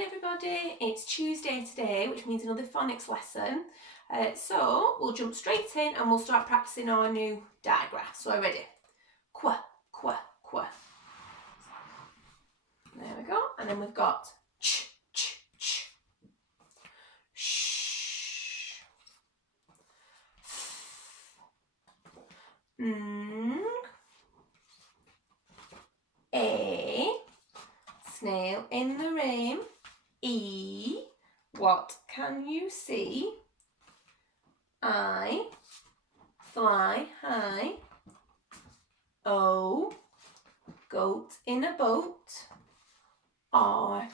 morning everybody, it's Tuesday today, which means another phonics lesson. So we'll jump straight in and we'll start practicing our new diagraph. So are you ready? Qua, qua, qua. There we go. And then we've got ch, ch, ch. Shh. A. Snail in the rain. E. What can you see? I. Fly high. O. Goat in a boat. R.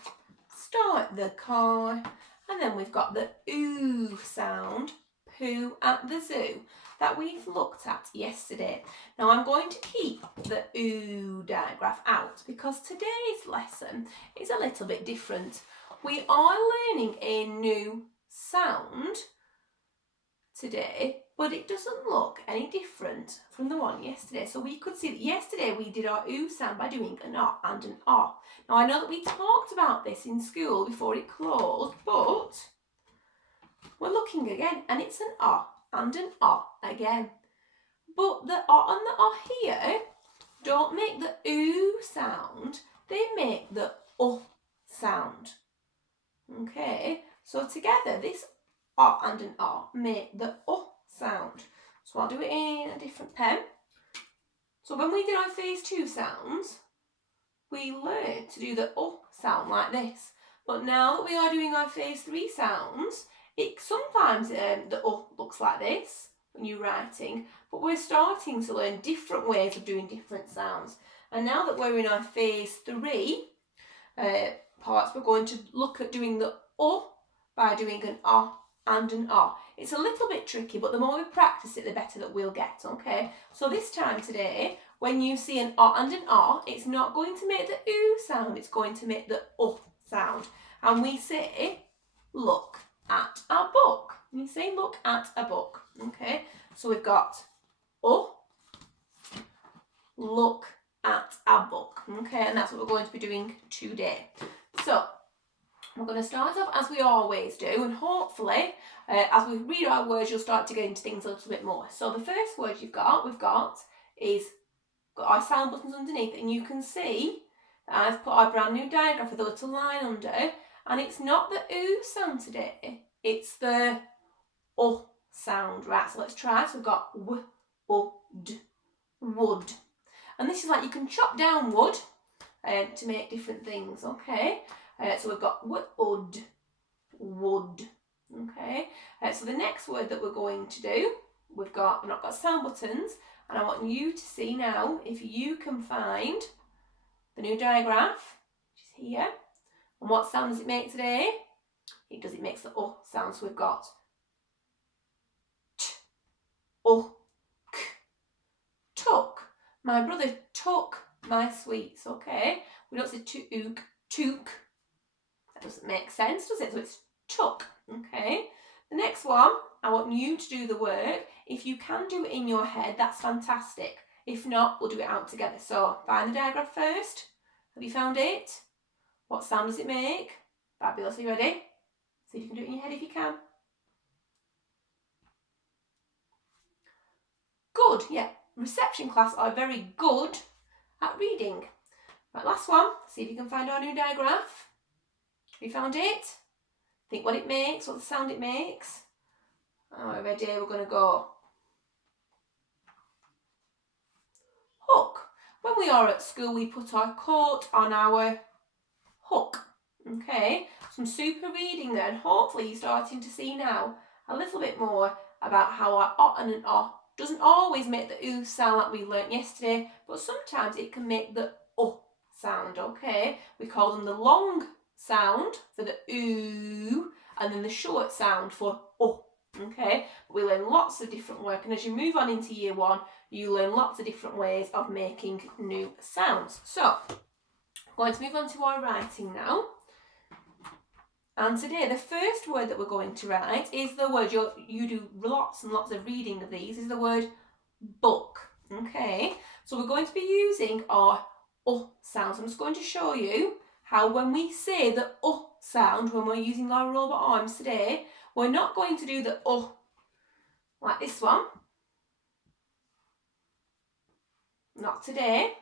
Start the car. And then we've got the oo sound, poo at the zoo, that we've looked at yesterday. Now I'm going to keep the oo diagraph out because today's lesson is a little bit different. We are learning a new sound today, but it doesn't look any different from the one yesterday. So we could see that yesterday we did our oo sound by doing an R and an R. Now I know that we talked about this in school before it closed, but we're looking again and it's an R and an R again. But the R and the R here don't make the oo sound, they make the sound. Okay, so together this R and an R make the sound. So I'll do it in a different pen. So when we did our phase 2 sounds, we learned to do the sound like this. But now that we are doing our phase 3 sounds, it sometimes the looks like this when you're writing, but we're starting to learn different ways of doing different sounds. And now that we're in our phase 3 parts, we're going to look at doing the by doing an R and an R. It's a little bit tricky, but the more we practice it, the better that we'll get, okay? So this time today, when you see an R and an R, it's not going to make the oo sound, it's going to make the sound. And we say, look at a book. We say, look at a book, okay? So we've got, look at a book, okay? And that's what we're going to be doing today. So, we're going to start off as we always do, and hopefully, as we read our words, you'll start to get into things a little bit more. So the first word we've got is got our sound buttons underneath, and you can see I've put our brand new diagraph with a little line under, and it's not the oo sound today, it's the sound, right? So let's try. So we've got would, wood, and this is like you can chop down wood to make different things, okay? So we've got would, wood, okay? So the next word that we're going to do, I've got sound buttons, and I want you to see now if you can find the new diagraph, which is here. And what sound does it make today? It makes the sound. So we've got t, k, took. My brother took my sweets, okay? We don't say took. That doesn't make sense, does it? So it's took, okay? The next one, I want you to do the work. If you can do it in your head, that's fantastic. If not, we'll do it out together. So find the diagraph first. Have you found it? What sound does it make? Fabulous, are you ready? See if you can do it in your head if you can. Good, yeah. Reception class are very good at reading. Right, last one. See if you can find our new diagraph. Have you found it? Think what it makes, what the sound it makes. Alright, ready? We're going to go. Hook. When we are at school, we put our coat on our hook. Okay, some super reading there, and hopefully you're starting to see now a little bit more about how our and an doesn't always make the oo sound like we learnt yesterday, but sometimes it can make the sound, okay? We call them the long sound for the oo, and then the short sound for okay? We learn lots of different work, and as you move on into year 1, you learn lots of different ways of making new sounds. So, I'm going to move on to our writing now. And today, the first word that we're going to write is the word, you do lots and lots of reading of these, is the word book, okay? So we're going to be using our sounds. I'm just going to show you how when we say the sound, when we're using our robot arms today, we're not going to do the like this one. Not today.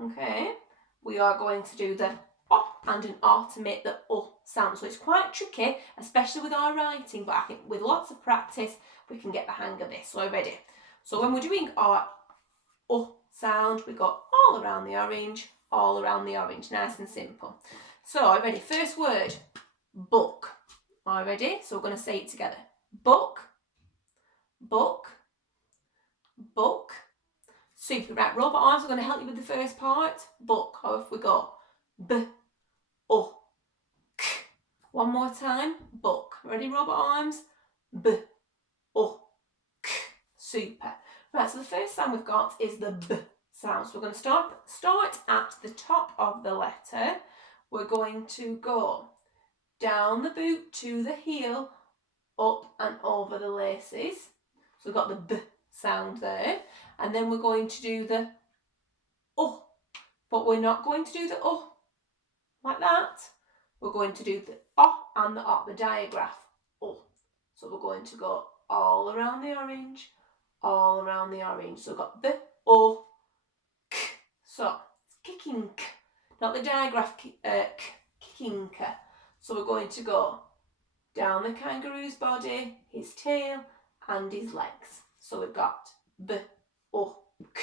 Okay. We are going to do the and an to make the sound. So it's quite tricky, especially with our writing, but I think with lots of practice, we can get the hang of this. So are you ready? So when we're doing our sound, we go all around the orange, nice and simple. So are you ready? First word, book. Are you ready? So we're going to say it together. Book, book, book. Super. Right, robot arms are going to help you with the first part. Book. Or if we go b, o, k. One more time. Book. Ready, robot arms? B, o, k. Super. Right, so the first sound we've got is the b sound. So we're going to start at the top of the letter. We're going to go down the boot to the heel, up and over the laces. So we've got the b sound there. And then we're going to do the but we're not going to do the like that. We're going to do the and the diagraph So we're going to go all around the orange, all around the orange. So we've got the k. So it's kicking k, not the diagraph kicking k. So we're going to go down the kangaroo's body, his tail and his legs. So we've got b, o, k.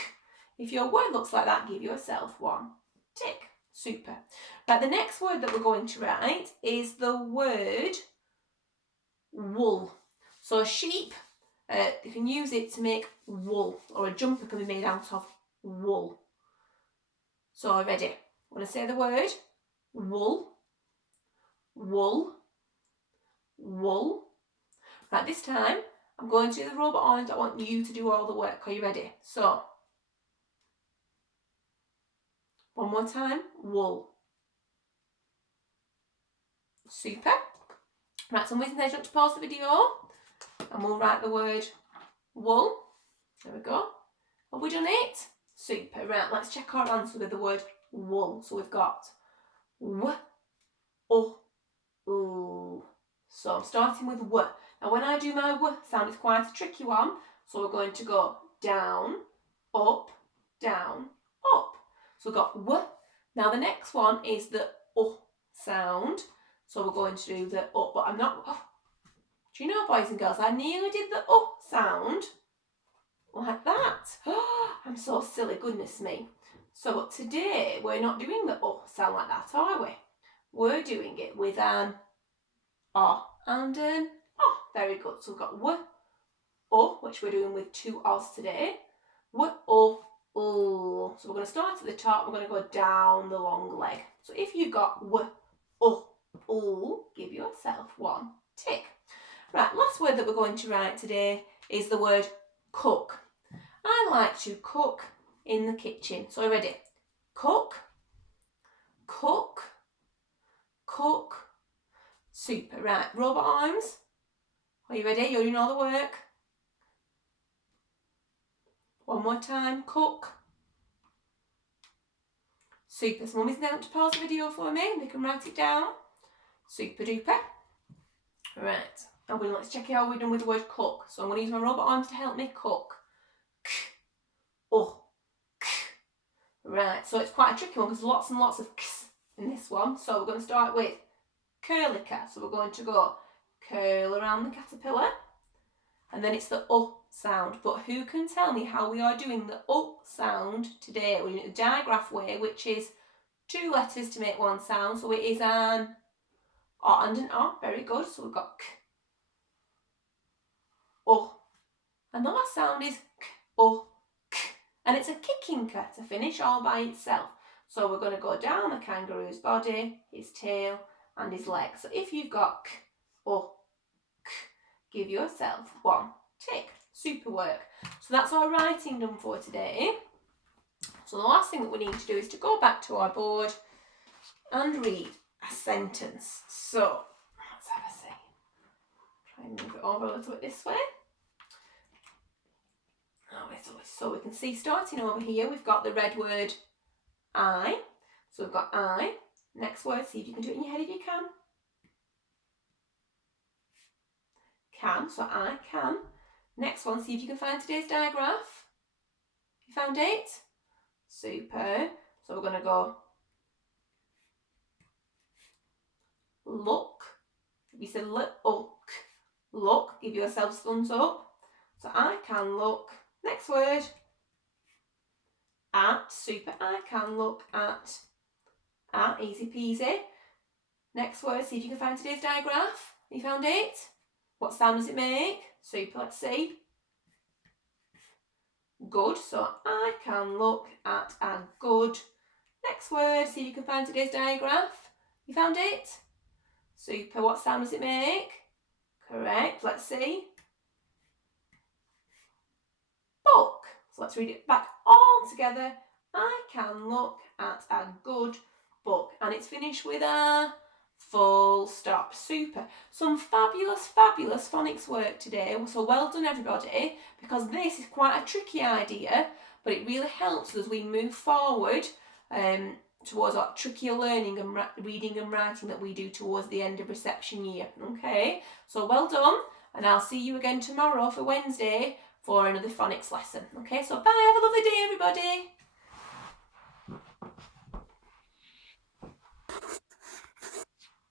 If your word looks like that, give yourself one tick. Super. Right, the next word that we're going to write is the word wool. So a sheep, you can use it to make wool, or a jumper can be made out of wool. So are you ready? I'm going to say the word wool, wool, wool. Right, this time I'm going to do the robot arms. I want you to do all the work. Are you ready? So, one more time, wool. Super. Right, so I'm waiting there. You want to pause the video and we'll write the word wool. There we go. Have we done it? Super. Right, let's check our answer with the word wool. So we've got w, o, oo. So I'm starting with w. Now when I do my w sound, it's quite a tricky one. So we're going to go down, up, down, up. So we've got w. Now the next one is the sound. So we're going to do the but I'm not. Do you know, boys and girls, I nearly did the sound like that. I'm so silly, goodness me. So but today we're not doing the sound like that, are we? We're doing it with an and an Very good. So we've got w, which we're doing with two o's today. W, o. So we're going to start at the top. We're going to go down the long leg. So if you've got w, o, give yourself one tick. Right, last word that we're going to write today is the word cook. I like to cook in the kitchen. So are you ready? Cook, cook, cook. Super. Right, robot arms. Are you ready? You're doing all the work. One more time. Cook. Super. So mummy's now to pause the video for me. They can write it down. Super duper. Right. And let's check how we're done with the word cook. So I'm going to use my robot arms to help me cook. K, o, k. Right. So it's quite a tricky one because there's lots and lots of k's in this one. So we're going to start with curlica. So we're going to go curl around the caterpillar. And then it's the sound. But who can tell me how we are doing the sound today? We're doing it the diagraph way, which is two letters to make one sound. So it is an and an Very good. So we've got k, and the last sound is k, k. And it's a kicking k to finish all by itself. So we're going to go down the kangaroo's body, his tail and his legs. So if you've got k, k, give yourself one tick. Super work. So that's our writing done for today. So the last thing that we need to do is to go back to our board and read a sentence. So let's have a see. Try and move it over a little bit this way. So we can see starting over here, we've got the red word I. So we've got I. Next word, see if you can do it in your head if you can. Can, so I can. Next one, see if you can find today's digraph. You found it? Super. So we're going to go look. If you said look, look, give yourselves thumbs up. So I can look. Next word. At, super. I can look at, easy peasy. Next word, see if you can find today's digraph. You found it? What sound does it make? Super, let's see. Good, so I can look at a good. Next word, see if you can find today's digraph. You found it? Super, what sound does it make? Correct, let's see. Book. So let's read it back all together. I can look at a good book. And it's finished with a full stop. Super. Some fabulous, fabulous phonics work today. So well done everybody, because this is quite a tricky idea, but it really helps as we move forward towards our trickier learning and reading and writing that we do towards the end of reception year. Okay, so well done, and I'll see you again tomorrow for Wednesday for another phonics lesson. Okay, so bye, have a lovely day everybody.